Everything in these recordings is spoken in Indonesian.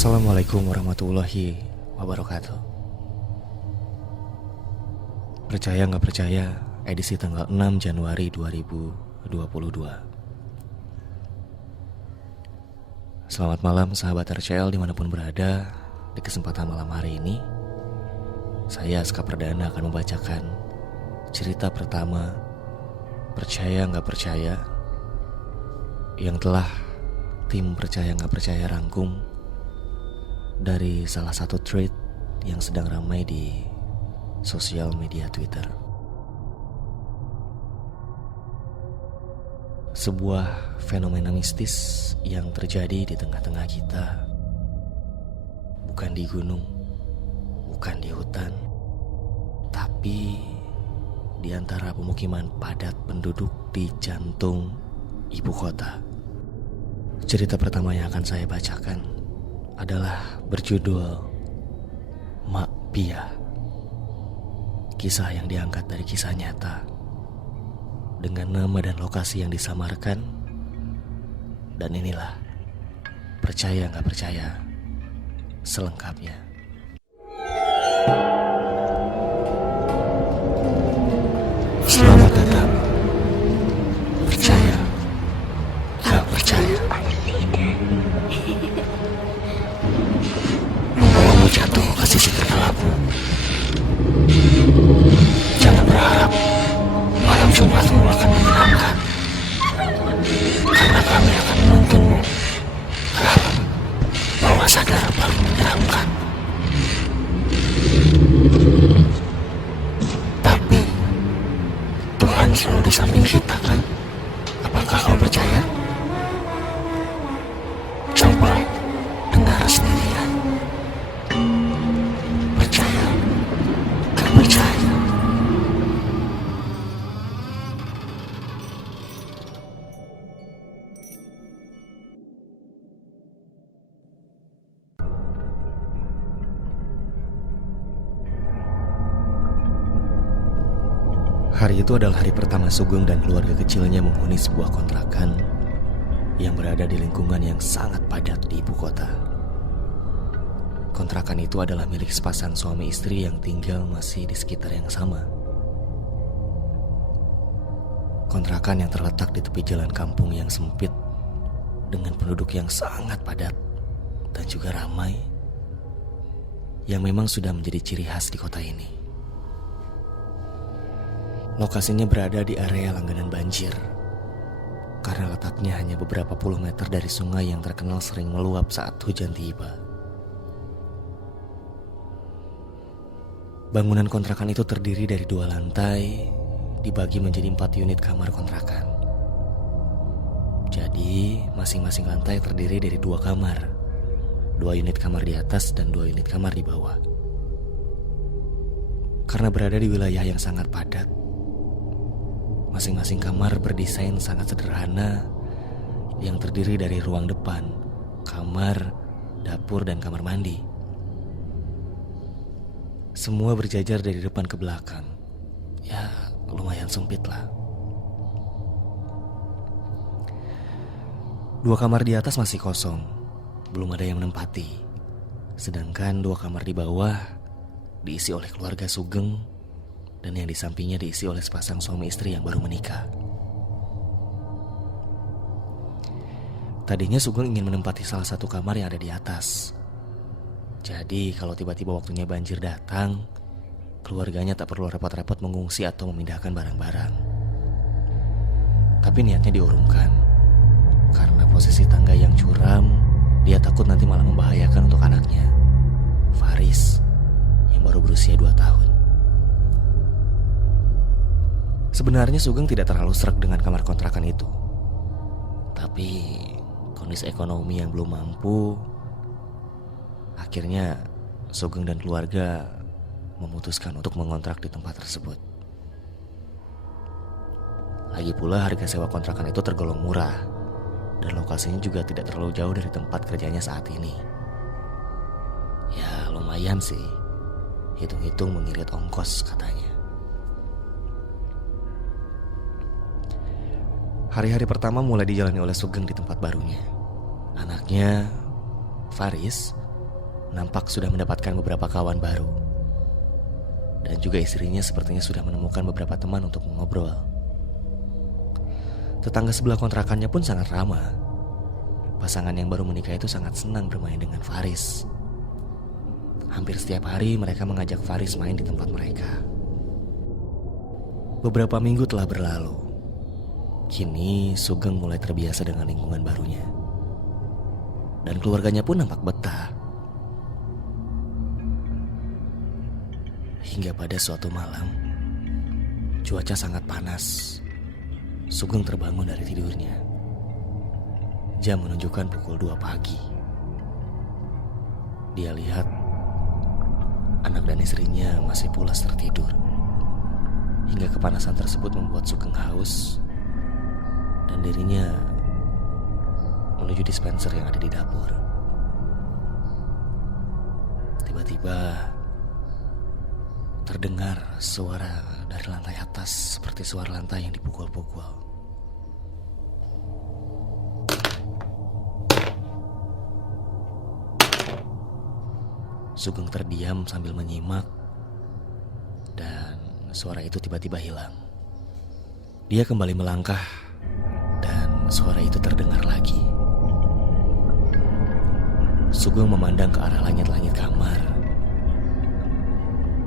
Assalamualaikum warahmatullahi wabarakatuh. Percaya nggak percaya, edisi tanggal 6 Januari 2022. Selamat malam sahabat RCL dimanapun berada. Di kesempatan malam hari ini, saya Aska Perdana akan membacakan cerita pertama Percaya nggak percaya yang telah tim Percaya nggak percaya rangkum dari salah satu thread yang sedang ramai di sosial media Twitter. Sebuah fenomena mistis yang terjadi di tengah-tengah kita, bukan di gunung, bukan di hutan, tapi di antara pemukiman padat penduduk di jantung ibu kota. Cerita pertama yang akan saya bacakan adalah berjudul Mak Pia. Kisah yang diangkat dari kisah nyata dengan nama dan lokasi yang disamarkan. Dan inilah Percaya nggak percaya selengkapnya. Selamat datang Percaya nggak percaya. Membawamu jatuh ke sisi tergelapmu. Jangan berharap malam Jumatmu akan menyenangkan, karena kami akan menuntunmu ke alam bawah sadar paling menyeramkan. Tapi Tuhan selalu di samping kita, kan? Apakah kau percaya? Coba dengar sendirian. Percaya gak percaya? Hari itu adalah hari pertama Sugeng dan keluarga kecilnya menghuni sebuah kontrakan yang berada di lingkungan yang sangat padat di ibu kota. Kontrakan itu adalah milik sepasang suami istri yang tinggal masih di sekitar yang sama. Kontrakan yang terletak di tepi jalan kampung yang sempit dengan penduduk yang sangat padat dan juga ramai, yang memang sudah menjadi ciri khas di kota ini. Lokasinya berada di area langganan banjir, karena letaknya hanya beberapa puluh meter dari sungai yang terkenal sering meluap saat hujan tiba. Bangunan kontrakan itu terdiri dari 2 lantai, dibagi menjadi 4 unit kamar kontrakan. Jadi masing-masing lantai terdiri dari 2 kamar, 2 unit kamar di atas dan 2 unit kamar di bawah. Karena berada di wilayah yang sangat padat, masing-masing kamar berdesain sangat sederhana yang terdiri dari ruang depan, kamar, dapur, dan kamar mandi. Semua berjajar dari depan ke belakang. Ya, lumayan sempit lah. 2 kamar di atas masih kosong, belum ada yang menempati. Sedangkan 2 kamar di bawah diisi oleh keluarga Sugeng, dan yang di sampingnya diisi oleh sepasang suami istri yang baru menikah. Tadinya Sugeng ingin menempati salah satu kamar yang ada di atas. Jadi kalau tiba-tiba waktunya banjir datang, keluarganya tak perlu repot-repot mengungsi atau memindahkan barang-barang. Tapi niatnya diurungkan, karena posisi tangga yang curam, dia takut nanti malah membahayakan untuk anaknya, Faris, yang baru berusia 2 tahun. Sebenarnya Sugeng tidak terlalu sreg dengan kamar kontrakan itu. Tapi kondisi ekonomi yang belum mampu, akhirnya Sugeng dan keluarga memutuskan untuk mengontrak di tempat tersebut. Lagi pula harga sewa kontrakan itu tergolong murah, dan lokasinya juga tidak terlalu jauh dari tempat kerjanya saat ini. Ya lumayan sih, hitung-hitung mengirit ongkos katanya. Hari-hari pertama mulai dijalani oleh Sugeng di tempat barunya. Anaknya, Faris, nampak sudah mendapatkan beberapa kawan baru. Dan juga istrinya sepertinya sudah menemukan beberapa teman untuk mengobrol. Tetangga sebelah kontrakannya pun sangat ramah. Pasangan yang baru menikah itu sangat senang bermain dengan Faris. Hampir setiap hari mereka mengajak Faris main di tempat mereka. Beberapa minggu telah berlalu. Kini Sugeng mulai terbiasa dengan lingkungan barunya. Dan keluarganya pun nampak betah. Hingga pada suatu malam, cuaca sangat panas. Sugeng terbangun dari tidurnya. Jam menunjukkan pukul 2 pagi. Dia lihat anak dan istrinya masih pulas tertidur. Hingga kepanasan tersebut membuat Sugeng haus. Dan dirinya menuju dispenser yang ada di dapur. Tiba-tiba terdengar suara dari lantai atas seperti suara lantai yang dipukul-pukul. Sugeng terdiam sambil menyimak dan suara itu tiba-tiba hilang. Dia kembali melangkah dan suara itu terdengar lagi. Sugeng memandang ke arah langit-langit kamar.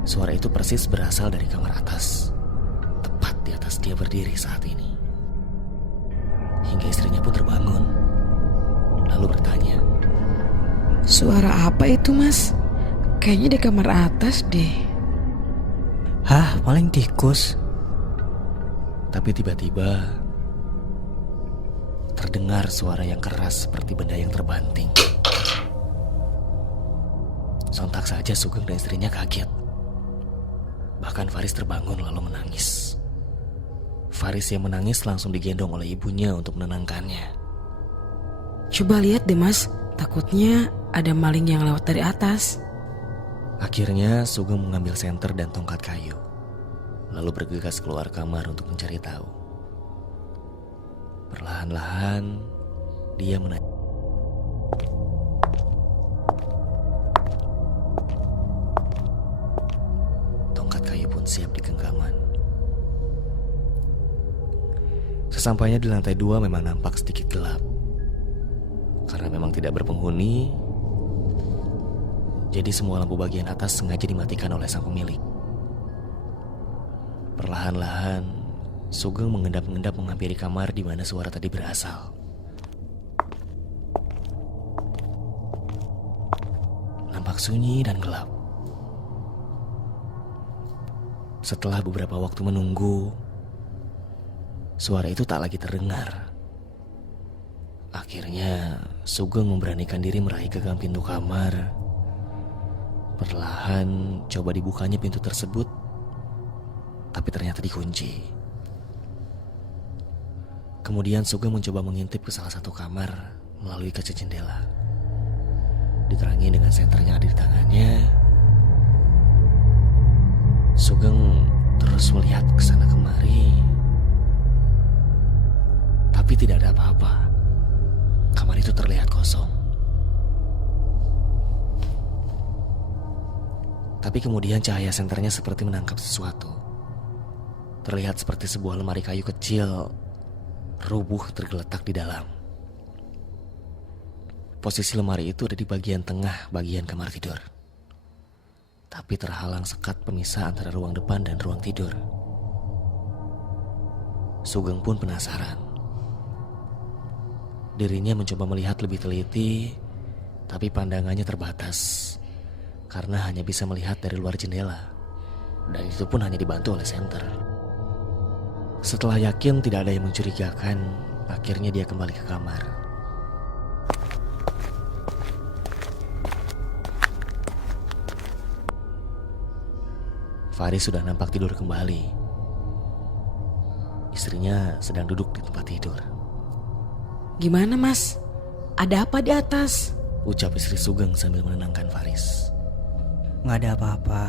Suara itu persis berasal dari kamar atas, tepat di atas dia berdiri saat ini. Hingga istrinya pun terbangun, lalu bertanya, "Suara apa itu, Mas? Kayaknya di kamar atas deh." "Hah, paling tikus." Tapi tiba-tiba terdengar suara yang keras seperti benda yang terbanting. Sontak saja Sugeng dan istrinya kaget. Bahkan Faris terbangun lalu menangis. Faris yang menangis langsung digendong oleh ibunya untuk menenangkannya. "Coba lihat deh, Mas. Takutnya ada maling yang lewat dari atas." Akhirnya Sugeng mengambil senter dan tongkat kayu, lalu bergegas keluar kamar untuk mencari tahu. Perlahan-lahan dia menanya. Tongkat kayu pun siap di genggaman. Sesampainya di lantai 2 memang nampak sedikit gelap. Karena memang tidak berpenghuni, jadi semua lampu bagian atas sengaja dimatikan oleh sang pemilik. Perlahan-lahan, Sugeng mengendap-endap menghampiri kamar di mana suara tadi berasal. Nampak sunyi dan gelap. Setelah beberapa waktu menunggu, suara itu tak lagi terdengar. Akhirnya, Sugeng memberanikan diri meraih gagang pintu kamar. Perlahan coba dibukanya pintu tersebut, tapi ternyata dikunci. Kemudian Sugeng mencoba mengintip ke salah satu kamar melalui kaca jendela. Diterangi dengan senter yang ada di tangannya, Sugeng terus melihat ke sana kemari, tapi tidak ada apa-apa. Kamar itu terlihat kosong. Tapi kemudian cahaya senternya seperti menangkap sesuatu. Terlihat seperti sebuah lemari kayu kecil rubuh tergeletak di dalam. Posisi lemari itu ada di bagian tengah bagian kamar tidur, tapi terhalang sekat pemisah antara ruang depan dan ruang tidur. Sugeng pun penasaran. Dirinya mencoba melihat lebih teliti, tapi pandangannya terbatas karena hanya bisa melihat dari luar jendela, dan itu pun hanya dibantu oleh senter. Setelah yakin tidak ada yang mencurigakan, akhirnya dia kembali ke kamar. Faris sudah nampak tidur kembali. Istrinya sedang duduk di tempat tidur. "Gimana, Mas? Ada apa di atas?" ucap istri Sugeng sambil menenangkan Faris. "Nggak ada apa-apa.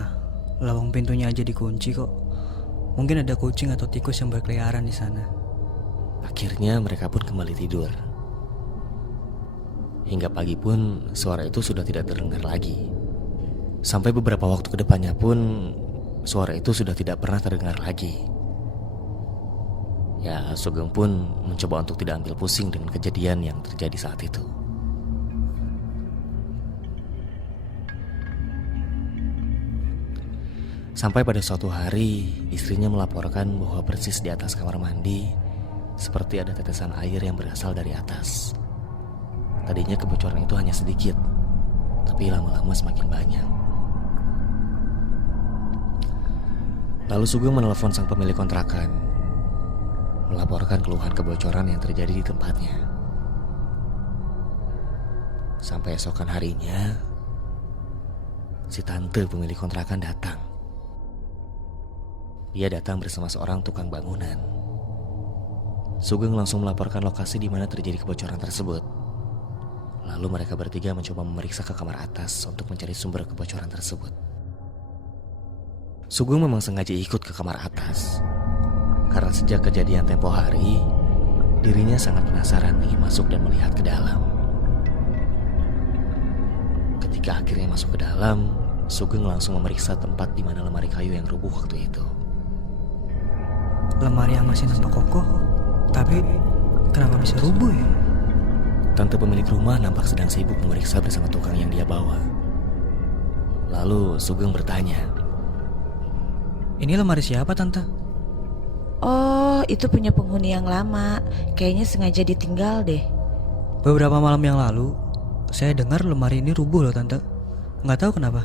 Lawang pintunya aja dikunci kok. Mungkin ada kucing atau tikus yang berkeliaran di sana." Akhirnya mereka pun kembali tidur. Hingga pagi pun suara itu sudah tidak terdengar lagi. Sampai beberapa waktu ke depannya pun suara itu sudah tidak pernah terdengar lagi. Ya, Sugeng pun mencoba untuk tidak ambil pusing dengan kejadian yang terjadi saat itu. Sampai pada suatu hari, istrinya melaporkan bahwa persis di atas kamar mandi seperti ada tetesan air yang berasal dari atas. Tadinya kebocoran itu hanya sedikit, tapi lama-lama semakin banyak. Lalu Sugeng menelepon sang pemilik kontrakan, melaporkan keluhan kebocoran yang terjadi di tempatnya. Sampai esokan harinya, si tante pemilik kontrakan datang. Dia datang bersama seorang tukang bangunan. Sugeng langsung melaporkan lokasi di mana terjadi kebocoran tersebut. Lalu mereka bertiga mencoba memeriksa ke kamar atas untuk mencari sumber kebocoran tersebut. Sugeng memang sengaja ikut ke kamar atas karena sejak kejadian tempo hari, dirinya sangat penasaran ingin masuk dan melihat ke dalam. Ketika akhirnya masuk ke dalam, Sugeng langsung memeriksa tempat di mana lemari kayu yang rubuh waktu itu. Lemari yang masih nampak kokoh, tapi kenapa bisa rubuh ya? Tante pemilik rumah nampak sedang sibuk memeriksa bersama tukang yang dia bawa. Lalu Sugeng bertanya, "Ini lemari siapa, Tante?" Oh, itu punya penghuni yang lama. Kayaknya sengaja ditinggal deh. Beberapa malam yang lalu, saya dengar lemari ini rubuh loh, Tante. Nggak tahu kenapa.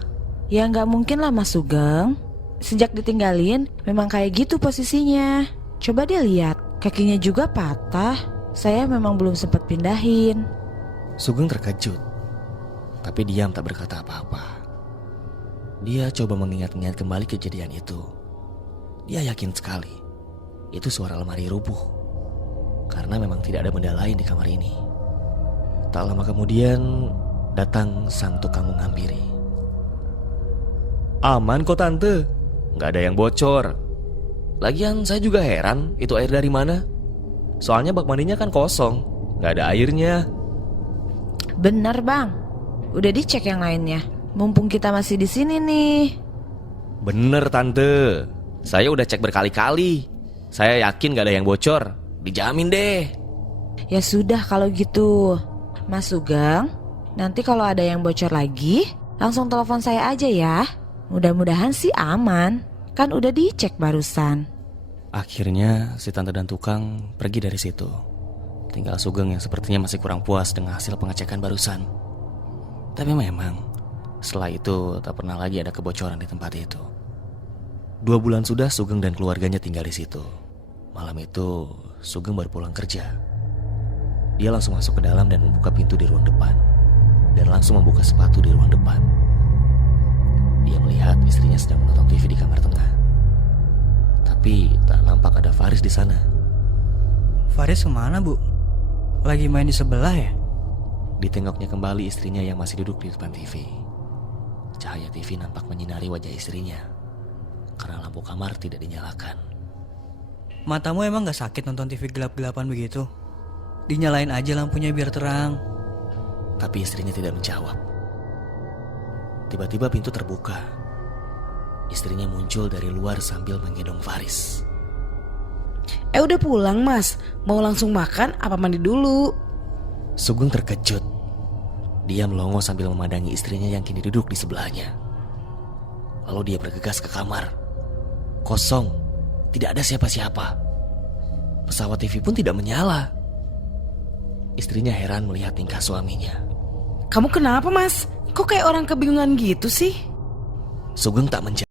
Ya nggak mungkin lah Mas Sugeng. Sejak ditinggalin, memang kayak gitu posisinya. Coba dia lihat, kakinya juga patah. Saya memang belum sempat pindahin. Sugeng terkejut, tapi diam tak berkata apa-apa. Dia coba mengingat-ingat kembali kejadian itu. Dia yakin sekali itu suara lemari rubuh, karena memang tidak ada benda lain di kamar ini. Tak lama kemudian datang sang tukang menghampiri. "Aman kok tante, nggak ada yang bocor. Lagian saya juga heran itu air dari mana. Soalnya bak mandinya kan kosong, nggak ada airnya." Bener bang, udah dicek yang lainnya. Mumpung kita masih di sini nih. "Bener tante, saya udah cek berkali-kali. Saya yakin gak ada yang bocor, dijamin deh." Ya sudah kalau gitu, Mas Sugeng, nanti kalau ada yang bocor lagi, langsung telepon saya aja ya. Mudah-mudahan sih aman, kan udah dicek barusan. Akhirnya si tante dan tukang pergi dari situ. Tinggal Sugeng yang sepertinya masih kurang puas dengan hasil pengecekan barusan. Tapi memang setelah itu tak pernah lagi ada kebocoran di tempat itu. 2 bulan sudah Sugeng dan keluarganya tinggal di situ. Malam itu Sugeng baru pulang kerja. Dia langsung masuk ke dalam dan membuka pintu di ruang depan, dan langsung membuka sepatu di ruang depan. Dia melihat istrinya sedang menonton TV di kamar tengah. Tapi tak nampak ada Faris di sana. Faris kemana, Bu? Lagi main di sebelah ya? Ditengoknya kembali istrinya yang masih duduk di depan TV. Cahaya TV nampak menyinari wajah istrinya karena lampu kamar tidak dinyalakan. Matamu emang gak sakit nonton TV gelap-gelapan begitu? Dinyalain aja lampunya biar terang. Tapi istrinya tidak menjawab. Tiba-tiba pintu terbuka. Istrinya muncul dari luar sambil menggendong Faris. Udah pulang mas, mau langsung makan apa mandi dulu? Sugeng terkejut. Dia melongo sambil memandangi istrinya yang kini duduk di sebelahnya. Lalu dia bergegas ke kamar. Kosong, tidak ada siapa-siapa. Pesawat TV pun tidak menyala. Istrinya heran melihat tingkah suaminya. Kamu kenapa mas? Kok kayak orang kebingungan gitu sih? Sugeng tak menjawab.